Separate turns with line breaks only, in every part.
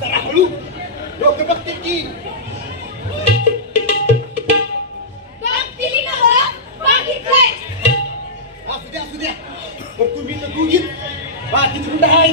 जरा हळू लोक बघतील की असू द्या असू द्या पण तुम्ही तर तू बाकीच कुठं आहे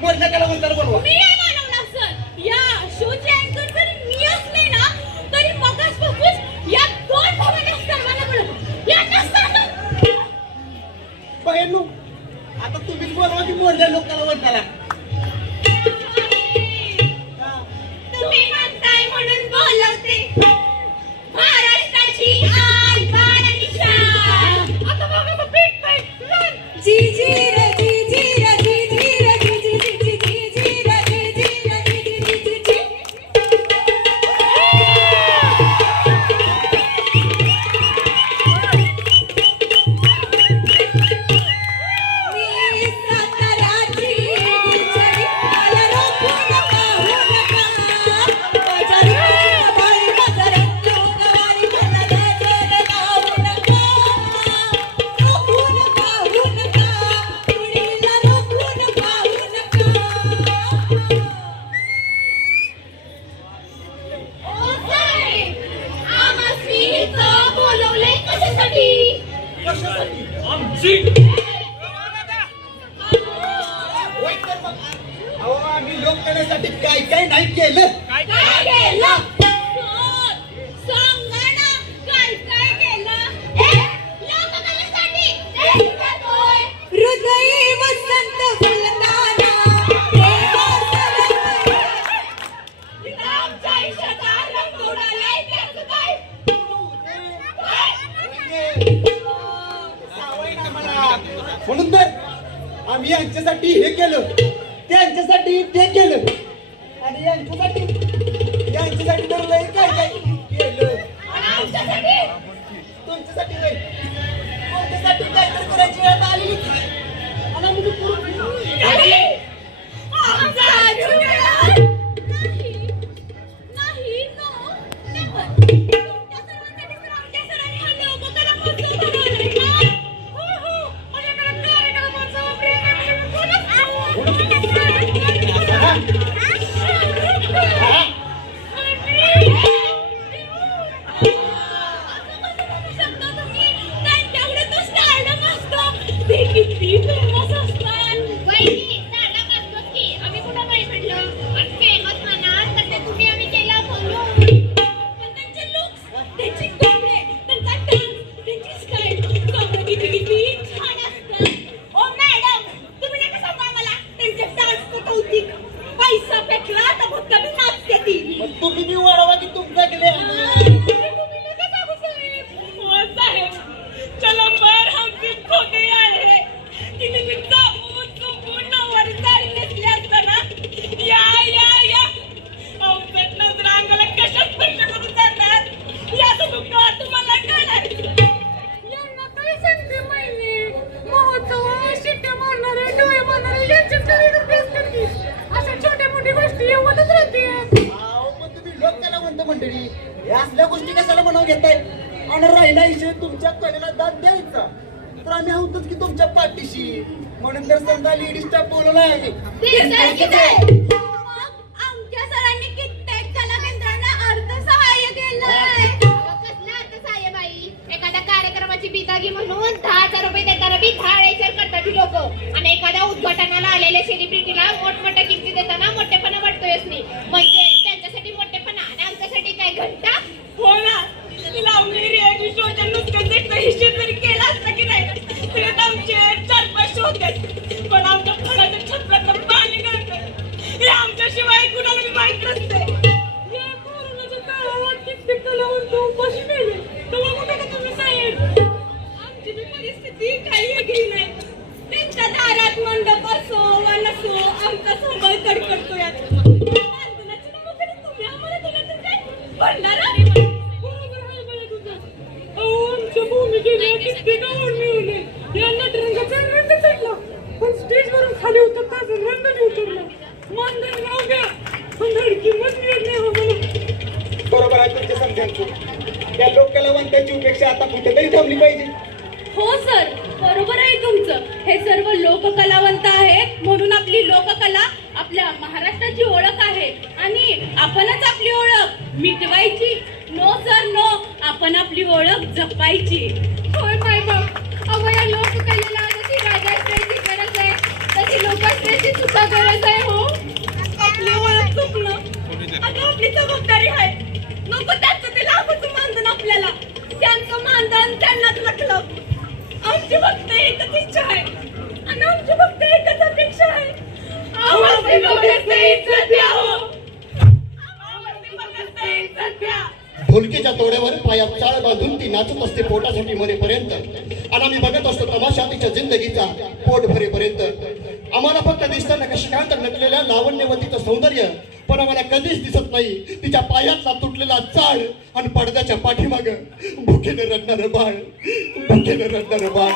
¡Muerte que
lo काय
काय नाही
केलं.
काय केलं? सांगा ना काय काय केलं? लोककलेसाठी काय?
म्हणून तर आम्ही यांच्यासाठी हे केलं. त्यांच्यासाठी ते केलं. आणि यांच्यासाठी यांच्यासाठी तर लय काय काय
तुम्ही
बी
या
असल्या गोष्टी कशाला म्हणून घेताय? आणि राहिला विषय तुमच्या कलेला दाद द्यायचा. तर आम्ही आहोतच की तुमच्या पाठीशी. म्हणून तर समजा लेडीज स्टाफ बोलवलाय आम्ही
आमच्या सरांनी कित्येक कलाकेंद्रांना अर्थसहाय्य केलंय.
कसलं अर्थ सहाय्य बाई? एखाद्या कार्यक्रमाची बिदागी म्हणून दहा हजार रुपये देताना बी दहा वेळेसर करतात लोक. आणि एखाद्या उद्घाटनाला आलेल्या सेलिब्रिटीला मोठमोठ्या किमती देताना मोठेपणा वाटतोयच नाही म्हणजे त्यांच्यासाठी मोठेपणा आणि आमच्यासाठी काय घंटा
लावणी रियालिटी शोच्या नुसतं एकदा हिशेब जरी केला असता की नाही? तरी आमचे चार पाच होते पण आमच्या फळाच्या छत्राचं पाणी गळतं हे आमच्याशिवाय भूमिकेने कित्येक आवड मिळवले या नटरंगाचा रंग चढला पण स्टेजवरून खाली उतरताच रंग नाही उतरला. मानधन गाव घ्या. पण धडकी मत मिळत नाही हो मला.
बरोबर आहे तुमच्या समजांचं त्या लोक कलावंतांची उपेक्षा आता कुठेतरी थांबली पाहिजे.
हो सर. बरोबर आहे तुमचं. हे सर्व लोककलावंत आहेत म्हणून आपली लोककला आपल्या महाराष्ट्राची ओळख आहे. आणि आपणच आपली ओळख. मिटवायची. No sir no. आपण आपली ओळख जपायची.
गरज आहे तशी सुद्धा गरज आहे हो
आपली ओळख चुकलं आता आपली जबाबदारी आहे नको त्यांचं ते लाखाचं मानधन आपल्याला त्यांचं मानधन त्यांनाच लटलं आमची फक्त एकच इच्छा आहे आणि आमची फक्त एकच अपेक्षा आहे इज्जत द्या हो. इज्जत द्या
ढोलकीच्या तोड्यावर पायात चाळ बांधून ती नाचत असते पोटासाठी मरेपर्यंत आणि आम्ही बघत असतो तमाशा तिच्या जिंदगीचा पोट भरेपर्यंत आम्हाला फक्त दिसतं नकशिकांत नटलेल्या लावण्यवतीचं सौंदर्य पण आम्हाला कधीच दिसत नाही. तिच्या पायातला तुटलेला चाळ आणि पडद्याच्या पाठीमाग भुकेने रडणारं बाळ भुकेने रडणारं बाळ.